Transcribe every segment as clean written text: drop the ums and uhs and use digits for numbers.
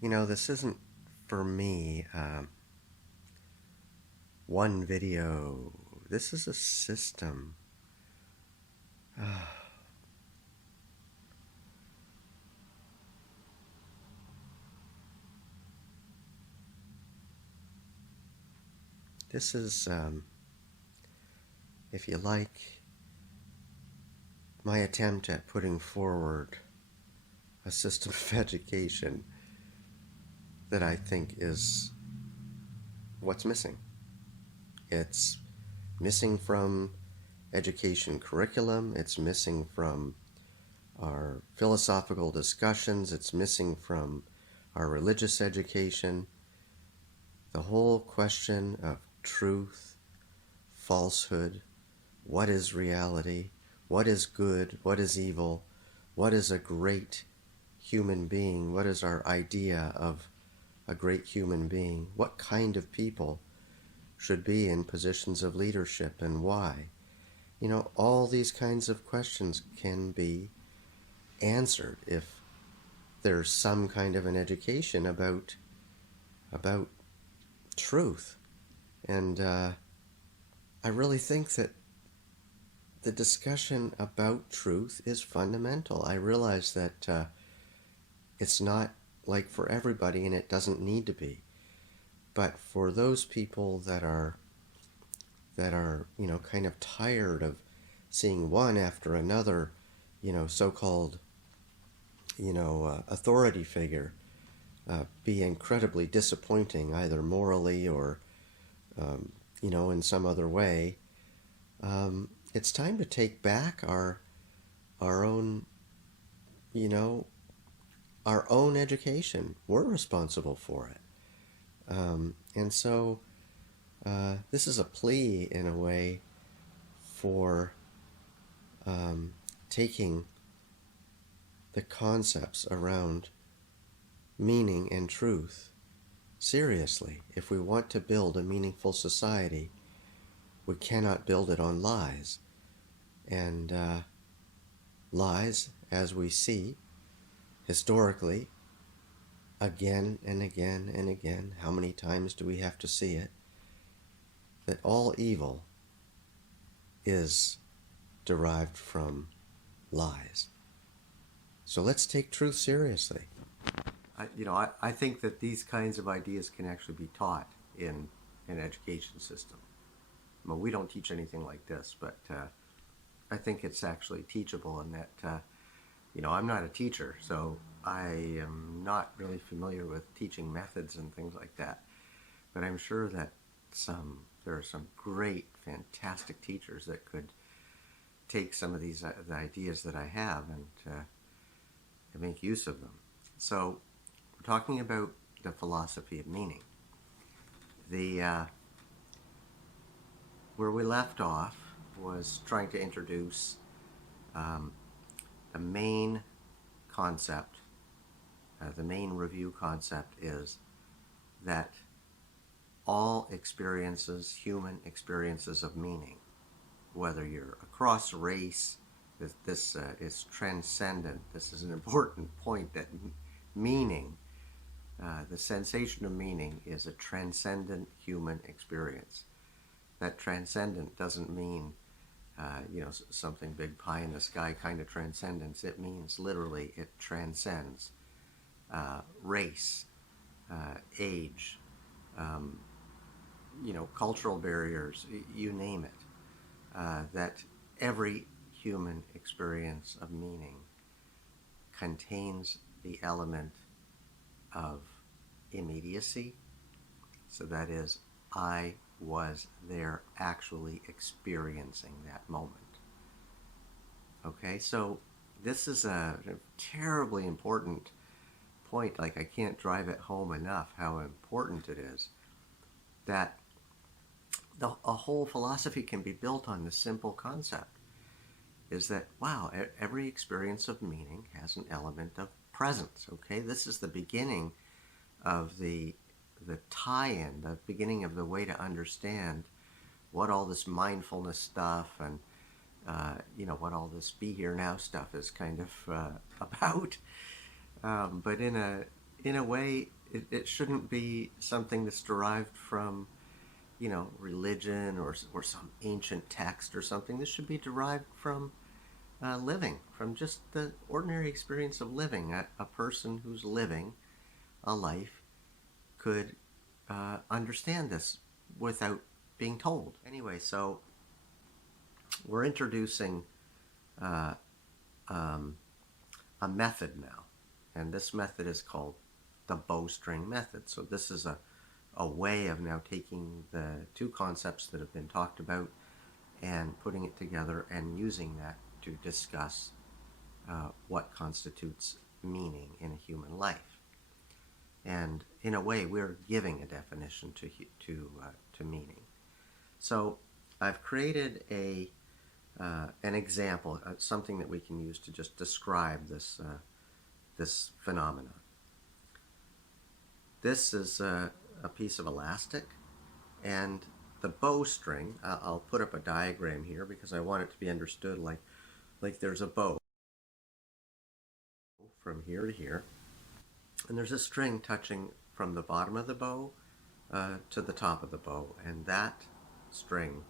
This isn't for me one video. This is a system. This is, if you like, my attempt at putting forward a system of education that I think is what's missing. It's missing from education curriculum, it's missing from our philosophical discussions, it's missing from our religious education. The whole question of truth, falsehood, what is reality, what is good, what is evil, what is a great human being, what is our idea of a great human being, what kind of people should be in positions of leadership and why. All these kinds of questions can be answered if there's some kind of an education about truth. And I really think that the discussion about truth is fundamental. I realize that it's not like for everybody, and it doesn't need to be. But for those people that are kind of tired of seeing one after another, so-called, authority figure be incredibly disappointing, either morally or, in some other way, it's time to take back our own, you know, our own education. We're responsible for it. And so this is a plea, in a way, for taking the concepts around meaning and truth seriously. If we want to build a meaningful society, we cannot build it on lies. And lies, as we see historically, again and again and again, how many times do we have to see it? That all evil is derived from lies. So let's take truth seriously. I think that these kinds of ideas can actually be taught in an education system. Well, we don't teach anything like this, but I think it's actually teachable, in that, I'm not a teacher, so I am not really familiar with teaching methods and things like that. But I'm sure that there are some great, fantastic teachers that could take some of these the ideas that I have and make use of them. So, we're talking about the philosophy of meaning. Where we left off was trying to introduce the main concept. The main review concept is that all experiences, human experiences of meaning, whether you're across race, this is transcendent. This is an important point, that meaning, the sensation of meaning, is a transcendent human experience. That transcendent doesn't mean something big pie in the sky kind of transcendence. It means literally it transcends race, age, cultural barriers, you name it. That every human experience of meaning contains the element of immediacy. So that is, I was there actually experiencing that moment. Okay, so this is a terribly important point. Like, I can't drive it home enough how important it is that a whole philosophy can be built on this simple concept, is that, wow, every experience of meaning has an element of presence. Okay, this is the beginning of the tie-in, the beginning of the way to understand what all this mindfulness stuff and what all this be here now stuff is kind of about. But in in a way, it shouldn't be something that's derived from, religion or some ancient text or something. This should be derived from living, from just the ordinary experience of living. A person who's living a life could understand this without being told. Anyway, so we're introducing uh, um, a method now, and this method is called the bowstring method. So this is a way of now taking the two concepts that have been talked about and putting it together and using that to discuss what constitutes meaning in a human life. And in a way, we're giving a definition to meaning. So I've created an example, something that we can use to just describe this phenomenon. This is a piece of elastic, and the bowstring. I'll put up a diagram here because I want it to be understood like there's a bow from here to here, and there's a string touching from the bottom of the bow to the top of the bow, and that string,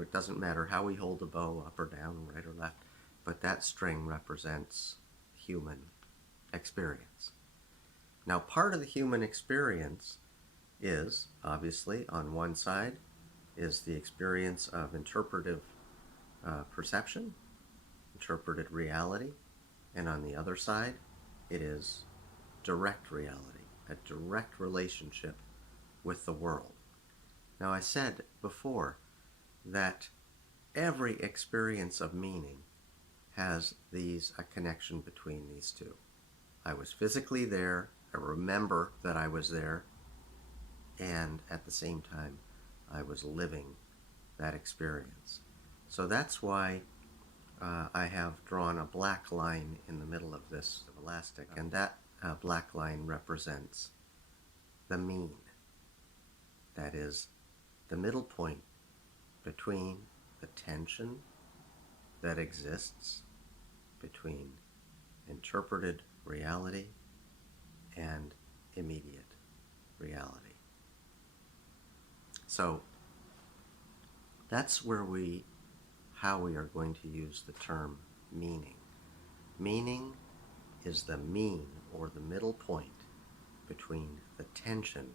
it doesn't matter how we hold the bow, up or down, right or left, but that string represents human experience. Now, part of the human experience is, obviously, on one side, is the experience of interpretive perception, interpreted reality, and on the other side, it is direct reality, a direct relationship with the world. Now, I said before that every experience of meaning has a connection between these two. I was physically there, I remember that I was there, and at the same time, I was living that experience. So that's why I have drawn a black line in the middle of this elastic, and that black line represents the mean. That is the middle point between the tension that exists between interpreted reality and immediate reality. So that's how we are going to use the term meaning. Meaning is the mean, or the middle point, between the tension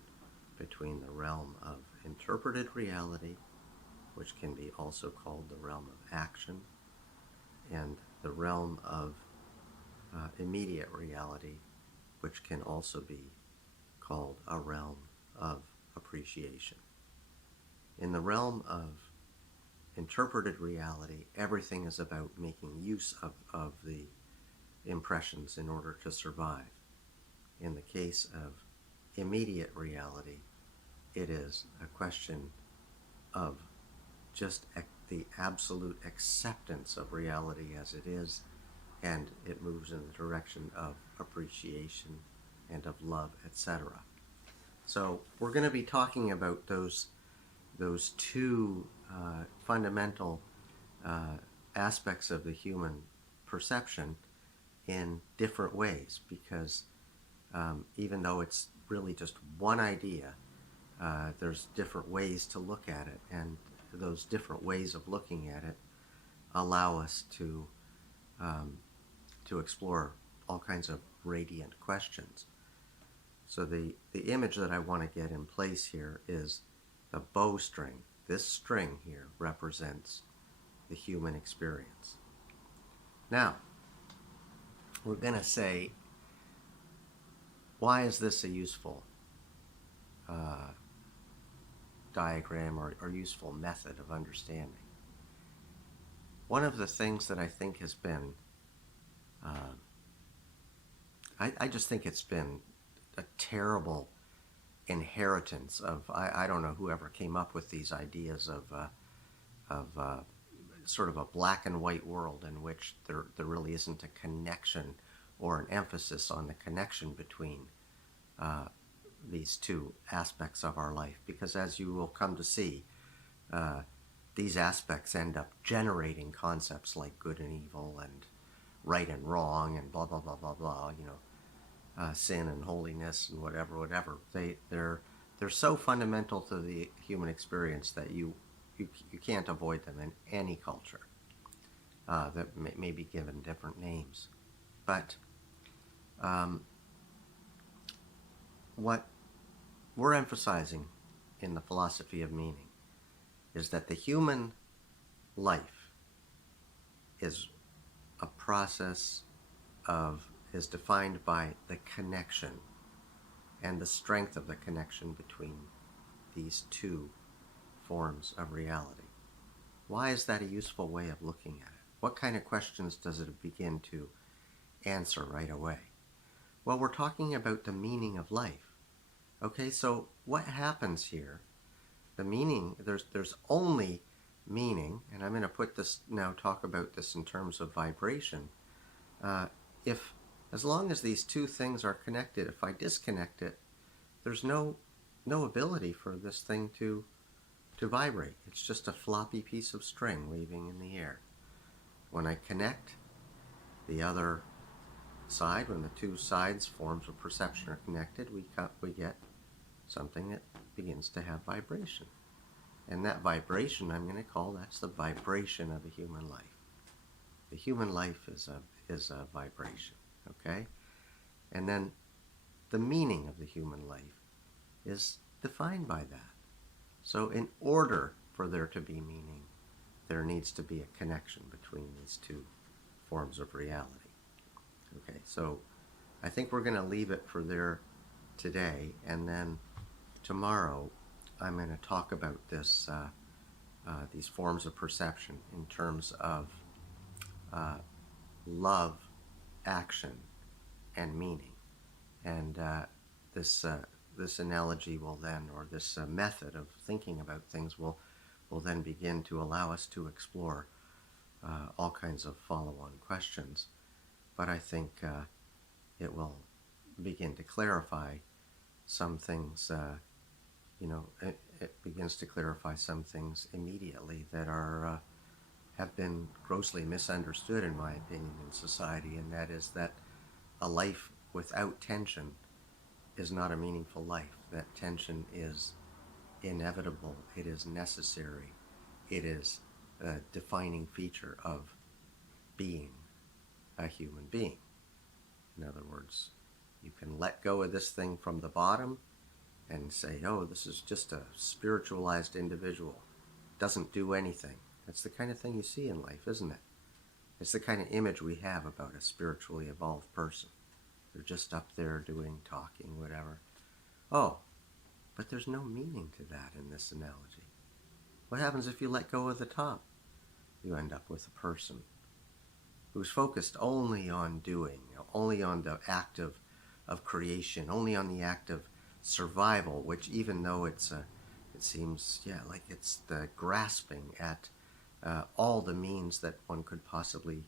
between the realm of interpreted reality, which can be also called the realm of action, and the realm of immediate reality, which can also be called a realm of appreciation. In the realm of interpreted reality, everything is about making use of the impressions in order to survive. In the case of immediate reality, it is a question of just the absolute acceptance of reality as it is, and it moves in the direction of appreciation and of love, etc. So we're going to be talking about those two fundamental aspects of the human perception in different ways, because even though it's really just one idea, there's different ways to look at it, and those different ways of looking at it allow us to explore all kinds of radiant questions. So the image that I want to get in place here is the bowstring. This string here represents the human experience. Now, we're going to say, why is this a useful diagram or useful method of understanding? One of the things that I think has been, I just think it's been a terrible inheritance of, I don't know whoever came up with these ideas of sort of a black and white world in which there really isn't a connection or an emphasis on the connection between these two aspects of our life. Because as you will come to see, these aspects end up generating concepts like good and evil and right and wrong and blah, blah, blah, blah, blah, sin and holiness and whatever. They're so fundamental to the human experience that you can't avoid them in any culture that may be given different names. But um, what we're emphasizing in the philosophy of meaning is that the human life is a process is defined by the connection and the strength of the connection between these two forms of reality. Why is that a useful way of looking at it? What kind of questions does it begin to answer right away? Well, we're talking about the meaning of life. Okay, so what happens here? The meaning, there's only meaning, and I'm going to talk about this in terms of vibration. If, as long as these two things are connected, if I disconnect it, there's no ability for this thing to vibrate. It's just a floppy piece of string waving in the air. When I connect the other side, when the two sides forms of perception are connected, we get something that begins to have vibration. And that vibration, I'm going to call, that's the vibration of a human life. The human life is a vibration, okay? And then the meaning of the human life is defined by that. So in order for there to be meaning, there needs to be a connection between these two forms of reality. Okay, so I think we're going to leave it for there today, and then tomorrow I'm going to talk about these forms of perception in terms of love, action, and meaning. And this analogy will then, or this method of thinking about things will then begin to allow us to explore all kinds of follow-on questions. But I think it will begin to clarify some things. It begins to clarify some things immediately that have been grossly misunderstood, in my opinion, in society, and that is that a life without tension is not a meaningful life. That tension is inevitable. It is necessary. It is a defining feature of being a human being. In other words, you can let go of this thing from the bottom and say, oh, this is just a spiritualized individual. Doesn't do anything. That's the kind of thing you see in life, isn't it? It's the kind of image we have about a spiritually evolved person. They're just up there doing, talking, whatever. Oh, but there's no meaning to that in this analogy. What happens if you let go of the top? You end up with a person who's focused only on doing, only on the act of creation, only on the act of survival, which, even though it seems, like it's the grasping at all the means that one could possibly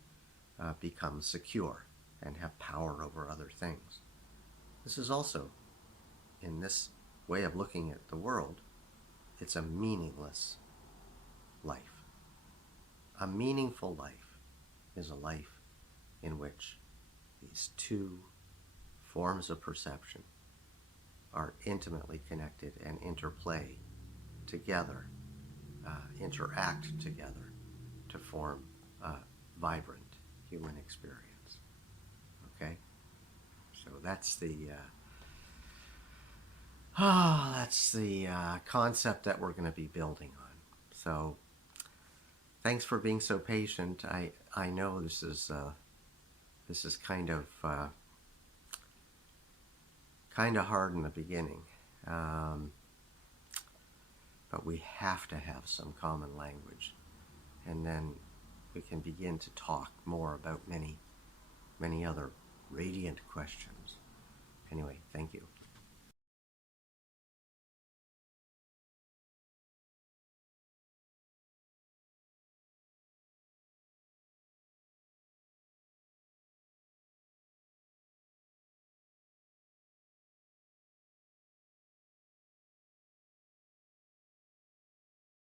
become secure and have power over other things. This is also, in this way of looking at the world, it's a meaningless life. A meaningful life is a life in which these two forms of perception are intimately connected and interplay together, interact together to form a vibrant human experience. Okay? So that's the concept that we're going to be building on. So thanks for being so patient. I know this is kind of hard in the beginning, but we have to have some common language, and then we can begin to talk more about many other radiant questions. Anyway, thank you.